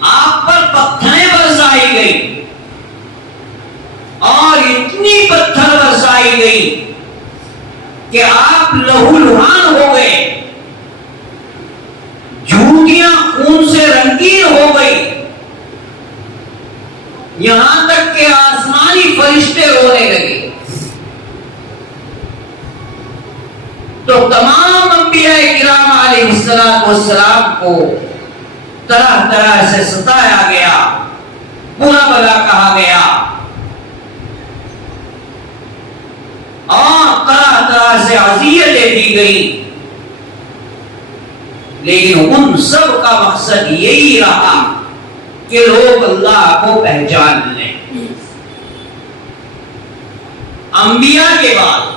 آپ پر پتھریں برسائی گئی اور اتنی پتھر برسائی گئی کہ آپ لہو لہان ہو گئے، جوتیاں خون سے رنگین ہو گئی، یہاں تک کہ آسمانی فرشتے رونے لگے۔ تو تمام انبیاء کرام علیہ السلام کو طرح طرح سے ستایا گیا، برا بھلا کہا گیا اور طرح طرح سے اذیتیں دی گئی، لیکن ان سب کا مقصد یہی رہا کہ لوگ اللہ کو پہچان لیں۔ انبیاء کے بعد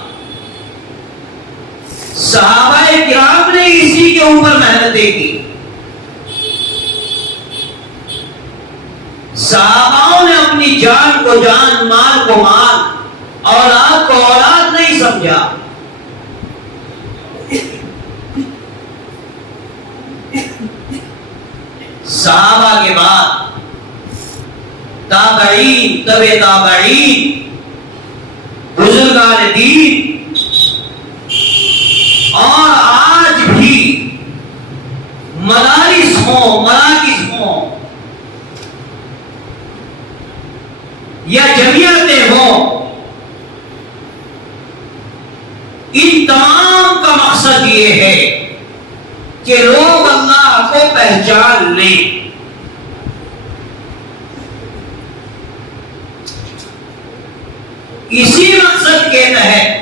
صحابہ کرام نے اسی کے اوپر محنتیں کی، صحاباؤں نے اپنی جان کو جان، مال کو مال، اولاد کو اولاد نہیں سمجھا۔ صحابہ کے بعد تابعین، تبع تابعین، بزرگان دین، اور آج بھی مدارس ہوں، مراکز ہوں یا جمعیتیں ہوں، ان تمام کا مقصد یہ ہے کہ لوگ اللہ کو پہچان لیں۔ اسی مقصد کے تحت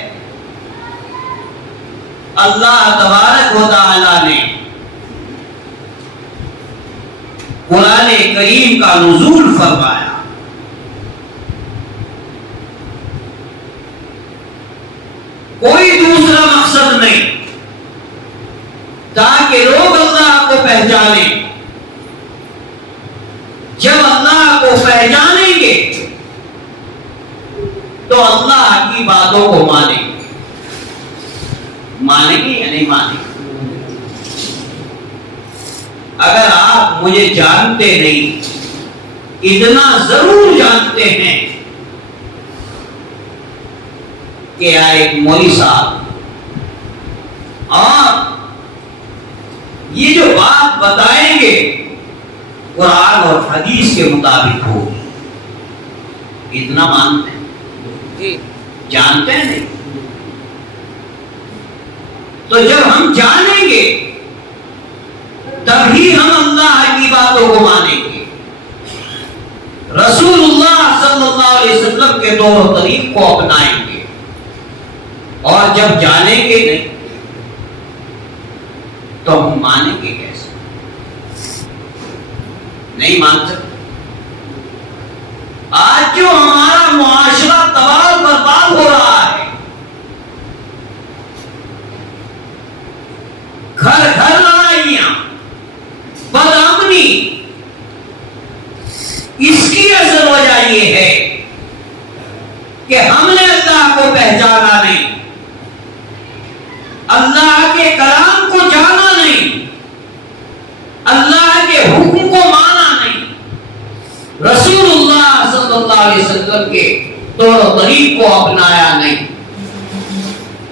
اللہ تبارک و تعالی نے قرآن کریم کا نزول فرمایا۔ کوئی دوسرا مقصد نہیں، تاکہ لوگ اللہ کو پہچانیں۔ جب اللہ کو پہچانیں گے تو اللہ کی باتوں کو مانیں گے۔ مانیں گے یا نہیں مانیں گے؟ اگر آپ مجھے جانتے نہیں، اتنا ضرور جانتے ہیں کہ یار ایک مولوی صاحب اور یہ جو بات بتائیں گے قرآن اور حدیث کے مطابق ہوگی، اتنا مانتے ہیں؟ جانتے ہیں نہیں؟ تو جب ہم جانیں گے تبھی ہم اللہ کی باتوں کو مانیں گے، رسول اللہ صلی اللہ علیہ وسلم کے طور و طریق کو اپنائیں گے۔ اور جب جانیں گے نہیں تو ہم مانیں گے کیسے؟ نہیں مان سکتے۔ آج جو ہمارا معاشرہ تباہ برباد ہو رہا ہے، گھر گھر لڑائیاں، بدامنی، اس کی اصل وجہ یہ ہے کہ ہم نے اللہ کو پہچانا نہیں، اللہ کے کلام کو جانا نہیں، اللہ کے حکم کو مانا نہیں، رسول اللہ صلی اللہ علیہ وسلم کے طور و طریق کو اپنایا نہیں۔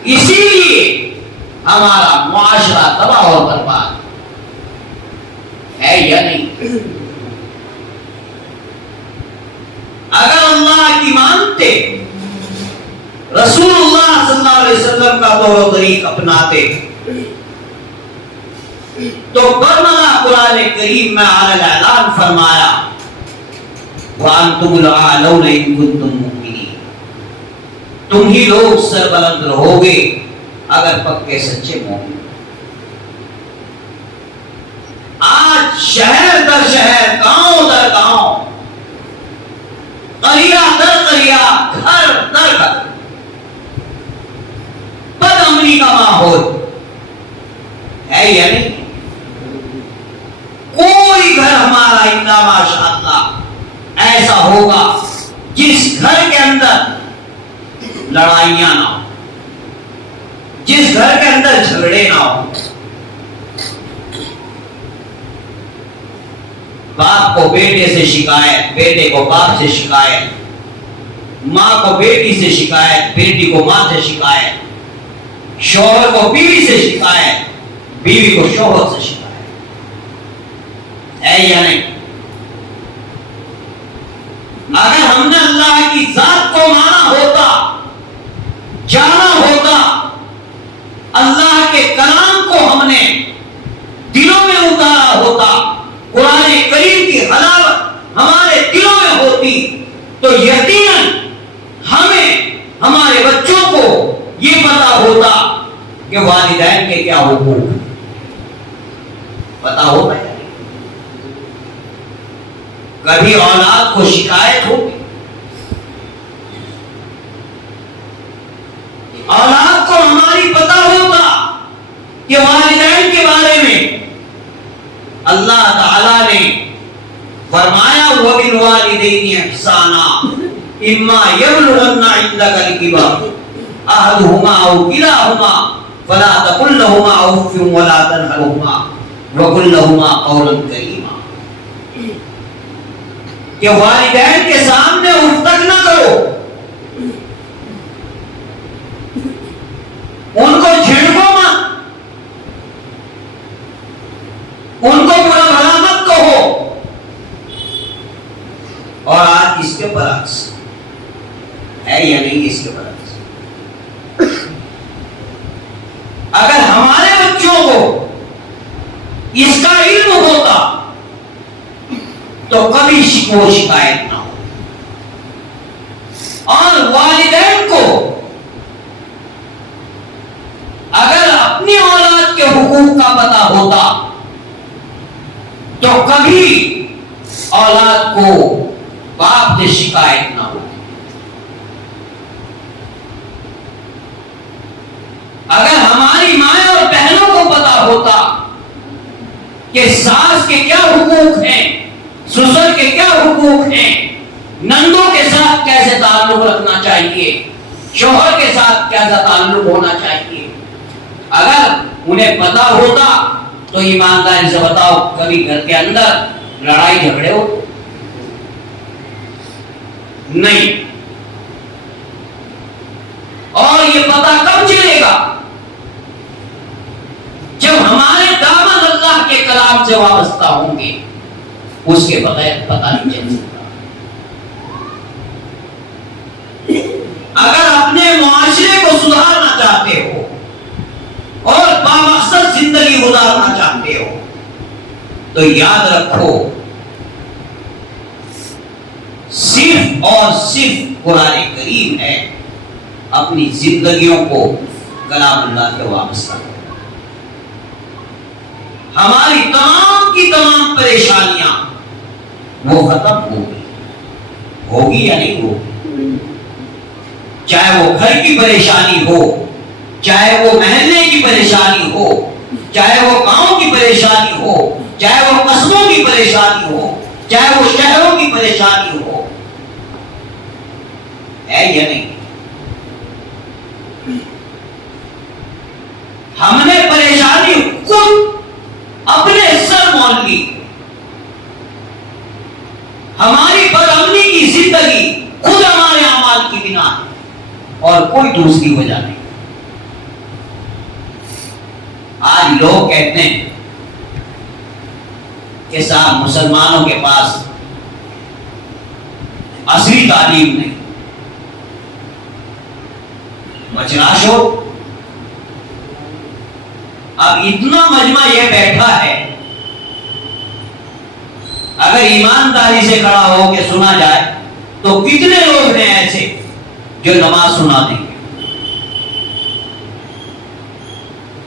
اسی لیے ہمارا معاشرہ تباہ اور برباد ہے یا نہیں؟ اگر اللہ کی مانتے، رسول اللہ صلی اللہ علیہ وسلم کا طور و طریق اپناتے، تو برملا قرآن کریم میں اعلی اعلان فرمایا وَأَنْتُمُ الْأَعْلَوْنَ إِن كُنتُم مُؤْمِنِينَ، تم ہی لوگ سربلند رہو گے اگر پکے سچے مومن۔ آج شہر در شہر، گاؤں در گاؤں، قریہ در قریہ، گھر در گھر بدامنی کا ماحول ہے یا نہیں؟ کوئی گھر ہمارا الا ماشاء اللہ ایسا ہوگا جس گھر کے اندر لڑائیاں نہ ہو، جس گھر کے اندر جھگڑے نہ ہو۔ باپ کو بیٹے سے شکایت، بیٹے کو باپ سے شکایت، ماں کو بیٹی سے شکایت، بیٹی کو ماں سے شکایت، شوہر کو بیوی سے شکایت، بیوی کو شوہر سے شکایت ہے یا نہیں؟ اگر ہم نے اللہ کی ذات کو مانا ہوتا، جانا ہوتا، اللہ کے کلام کو ہم نے دلوں میں اتارا ہوتا، قرآن کریم کی حلاوت ہمارے دلوں میں ہوتی، تو یقیناً ہمیں ہمارے بچوں کو یہ پتا ہوتا کہ والدین کے کیا حقوق ہیں، پتا ہوتا ہے۔ کبھی اولاد کو شکایت ہوگی، اولاد کو ہماری پتا ہوتا کہ والدین کے بارے میں اللہ تعالیٰ نے فرمایا وَبِالْوَالِدَيْنِ إِحْسَانًا إِمَّا يَبْلُغَنَّ عِندَكَ الْكِبَرَ أَحَدُهُمَا أَوْ كِلَاهُمَا فَلَا تَقُل لَّهُمَا أُفٍّ وَلَا تَنْهَرْهُمَا وَقُل لَّهُمَا قَوْلًا كَرِيمًا، کہ والدین کے سامنے اف تک نہ کرو، ان کو جھڑکو مت، ان کو برا بھلا مت کہو۔ اور آج اس کے برعکس ہے یا نہیں؟ اس کے برعکس اگر ہمارے بچوں کو اس کا علم ہوتا تو کبھی وہ شکایت نہ ہو، اور والدین کو اگر اپنی اولاد کے حقوق کا پتہ ہوتا تو کبھی اولاد کو باپ سے شکایت نہ ہو۔ اگر ہماری مائیں اور بہنوں کو پتا ہوتا کہ ساس کے کیا حقوق ہیں، سسر کے کیا حقوق ہیں، نندوں کے ساتھ کیسے تعلق رکھنا چاہیے، شوہر کے ساتھ کیسا تعلق ہونا چاہیے، اگر انہیں پتا ہوتا تو ایمانداری سے بتاؤ کبھی گھر کے اندر لڑائی جھگڑے ہو؟ نہیں۔ اور یہ پتا کب چلے گا؟ جب ہمارے دامن اللہ کے کلام سے وابستہ ہوں گے، اس کے بغیر پتہ نہیں چل سکتا۔ اگر اپنے معاشرے کو سدھارنا چاہتے ہو اور بامقصد زندگی گزارنا چاہتے ہو تو یاد رکھو، صرف اور صرف قرآن کریم ہے اپنی زندگیوں کو کلام اللہ کے وابستہ کرو۔ ہماری تمام کی تمام پریشانیاں وہ ختم ہوگی یا نہیں ہوگی؟ چاہے وہ گھر کی پریشانی ہو، چاہے وہ محلے کی پریشانی ہو، چاہے وہ گاؤں کی پریشانی ہو، چاہے وہ قصبوں کی پریشانی ہو، چاہے وہ شہروں کی پریشانی ہو، ہے یا نہیں؟ ہم نے پریشانی خود اپنے سر مول لی، ہماری بدامنی کی زندگی خود ہمارے اعمال کی بنا ہے اور کوئی دوسری وجہ نہیں۔ آج لوگ کہتے ہیں کہ صاحب مسلمانوں کے پاس اصلی تعلیم نہیں، بچراش ہو۔ اب اتنا مجمع یہ بیٹھا ہے، اگر ایمانداری سے کھڑا ہو کے سنا جائے تو کتنے لوگ ہیں ایسے جو نماز سنا دیں گے؟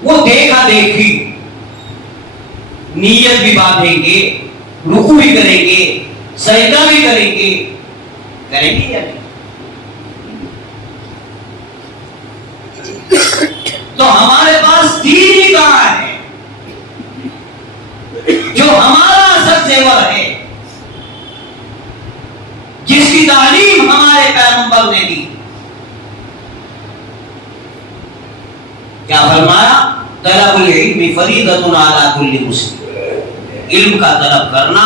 وہ دیکھا دیکھی نیت بھی باندھیں گے، رکوع بھی کریں گے، سجدہ بھی کریں گے یا نہیں؟ تو ہمارے پاس دین ہی کہاں ہے جو ہمارا اصل زیور ہے، جس کی تعلیم ہمارے پیغمبر نے دی؟ کیا فرمایا؟ طلب العلم فریضۃ علی کل مسلم، علم کا طلب کرنا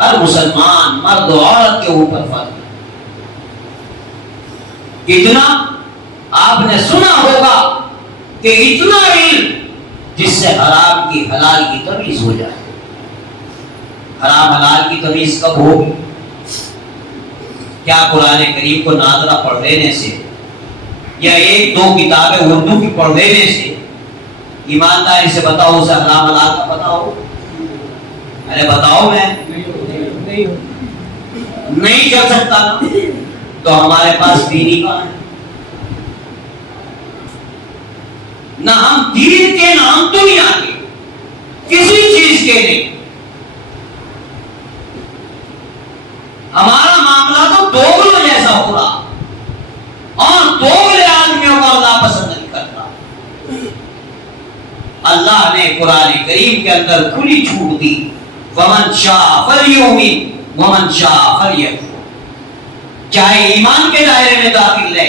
ہر مسلمان مرد و عورت کے اوپر فرض ہے. کتنا آپ نے سنا ہوگا کہ اتنا علم جس سے حرام کی حلال کی تمیز ہو جائے. حرام حلال کی تمیز کب ہوگی؟ کیا قرآن کریم کو ناظرہ پڑھ دینے سے یا ایک دو کتابیں اردو کی پڑھ دینے سے؟ ایمانداری سے بتاؤ اسے حرام حلال کا پتہ ہو؟ ارے بتاؤ. میں نہیں چل سکتا نا تو ہمارے پاس دینی کہاں ہے؟ نہ ہم دین کے نہ ہم دنیا کے کسی چیز کے نہیں. ہمارا معاملہ تو دوگلوں جیسا ہو رہا اور دوگلے آدمیوں کو اللہ پسند نہیں کرتا. اللہ نے قرآن کریم کے اندر کھلی چھوٹ دی. ومن شاء فلیؤمن ومن شاء فلیکفر. چاہے ایمان کے دائرے میں داخل رہے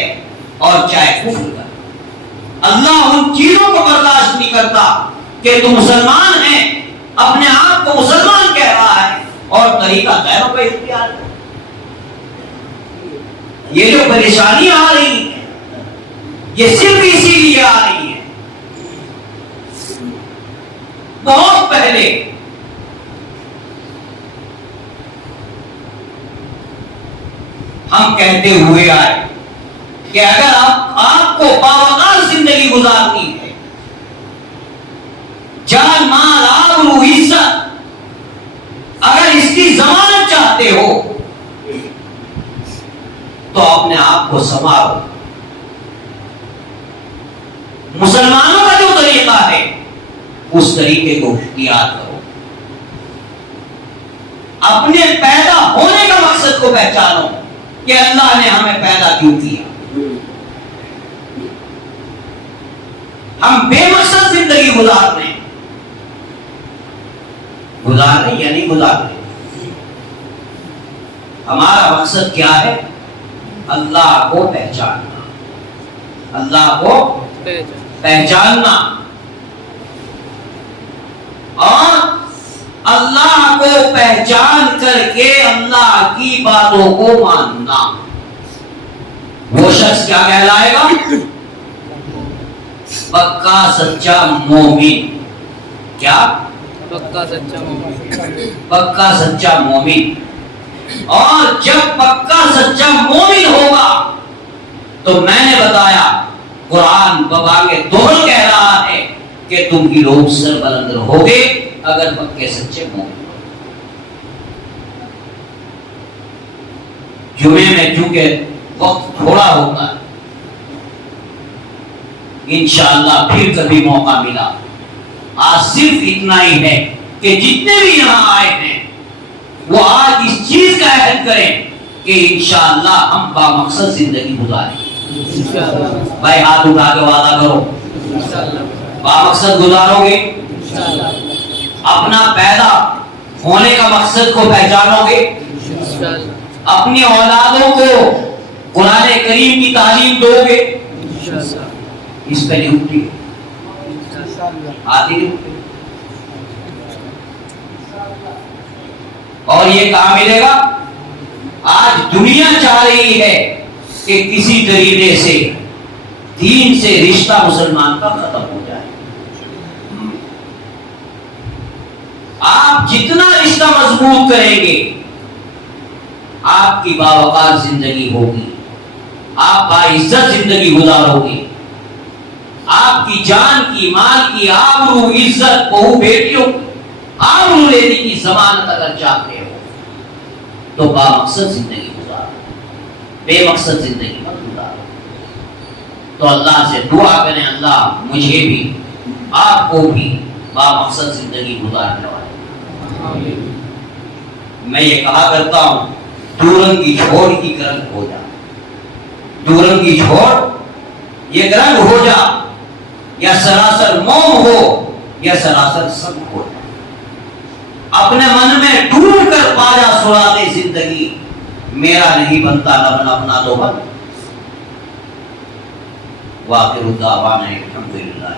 اور چاہے کفر کر. اللہ ان چیزوں کو برداشت نہیں کرتا کہ تم مسلمان ہیں اپنے آپ کو مسلمان کہہ رہا ہے اور طریقہ غیروں کا اختیار ہے. یہ جو پریشانی آ رہی ہے یہ صرف اسی لیے آ رہی ہے. بہت پہلے ہم کہتے ہوئے آئے کہ اگر آپ کو باوقار زندگی گزارنی ہے، جان مال آبرو عزت اگر اس کی ضمانت چاہتے ہو تو اپنے آپ کو سنبھالو. مسلمانوں کا جو طریقہ ہے اس طریقے کو اختیار کرو. اپنے پیدا ہونے کا مقصد کو پہچانو کہ اللہ نے ہمیں پیدا کیوں کیا. ہم بے مقصد زندگی گزار رہے یا نہیں گزار رہے؟ ہمارا مقصد کیا ہے؟ اللہ کو پہچاننا. اللہ کو پہچاننا اور اللہ کو پہچان کر کے اللہ کی باتوں کو ماننا. وہ شخص کیا کہلائے گا؟ پکا سچا مومن. کیا؟ پکا سچا مومن. پکا سچا مومن. اور جب پکا سچا مومن ہوگا تو میں نے بتایا قرآن ببانگے دوہل کہہ رہا ہے کہ تم کی لوگ سر بلند ہوگے اگر پکے سچے مومن. جمعے میں چونکہ وقت تھوڑا ہوتا ہے، انشاءاللہ پھر کبھی موقع ملا. آج صرف اتنا ہی ہے کہ جتنے بھی یہاں آئے ہیں وہ آج اس چیز کا عہد کریں کہ انشاءاللہ ہم بامقصد زندگی گزاریں. بھائی ہاتھ اٹھا کے وعدہ کرو بامقصد گزارو گے. اپنا پیدا ہونے کا مقصد کو پہچانو گے. اپنی اولادوں کو قرآن کریم کی تعلیم دو گے. اس پہ نہیں اٹھی آتی اور یہ کہاں ملے گا؟ آج دنیا چاہ رہی ہے کہ کسی طریقے سے دین سے رشتہ مسلمان کا ختم ہو جائے. آپ جتنا رشتہ مضبوط کریں گے آپ کی باوقار زندگی ہوگی، آپ باعزت زندگی گزارو گے. آپ کی جان کی، مال کی، آبرو عزت، بہو بیٹیوں آبرو لینے کی ضمانت اگر چاہتے ہو تو بامقصد زندگی گزارو، بے مقصد زندگی مت گزارو. تو اللہ سے دعا کریں اللہ مجھے بھی آپ کو بھی بامقصد زندگی گزارنے والے. میں یہ کہا کرتا ہوں دورنگی چھوڑ کی گرنگ ہو جا. دورنگی چھوڑ یہ گرنگ ہو جا، یا سراسر موم ہو یا سراسر سب ہو جا. اپنے من میں ڈھونڈ کر پاجا سنا دے زندگی، میرا نہیں بنتا لبن اپنا تو بن. واخر دعوانا الحمدللہ.